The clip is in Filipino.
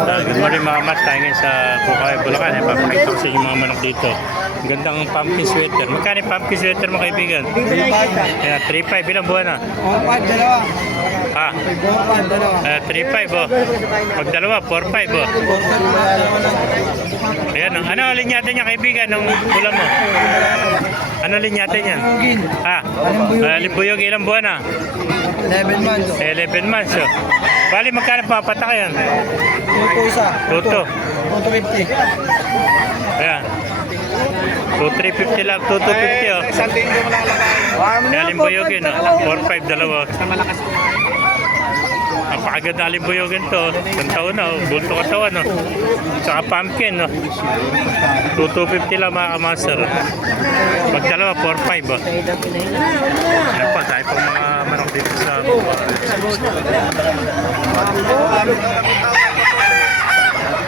Good morning mga mas, tayo ngayon sa Bukay, Bulacan. Papakita ko sa inyo mga manok dito. Gandang pumpkin sweater. Magkano yung pumpkin sweater mga kaibigan? Ayan, 3.5. Ilang buwan na? 4-5, dalawa. Ha? 4-5, dalawa. 3.5 oh. Pag dalawa, 4.5 oh. Ayan, ano linyate niya kaibigan ng ulam mo? Ano linyate niya? Ha? Limbuyog, ilang buwan na? 11 months. 11 months oh. Bali, magkano papataka yan? Tuto isa. Tuto. 250. Ayan. 2,350 lang, 2,250 oh. Isang tingin mo lang lang. Kaya limbuyogin oh. 4,500 dalawa. Napakaganda limbuyogin to. Isang taon na oh. Bulto katawan oh. Tsaka pumpkin oh. 2,250 lang mga kamaster. Pag dalawa, 4,500 oh. Ayan pa, tayo pang mga manok dito sa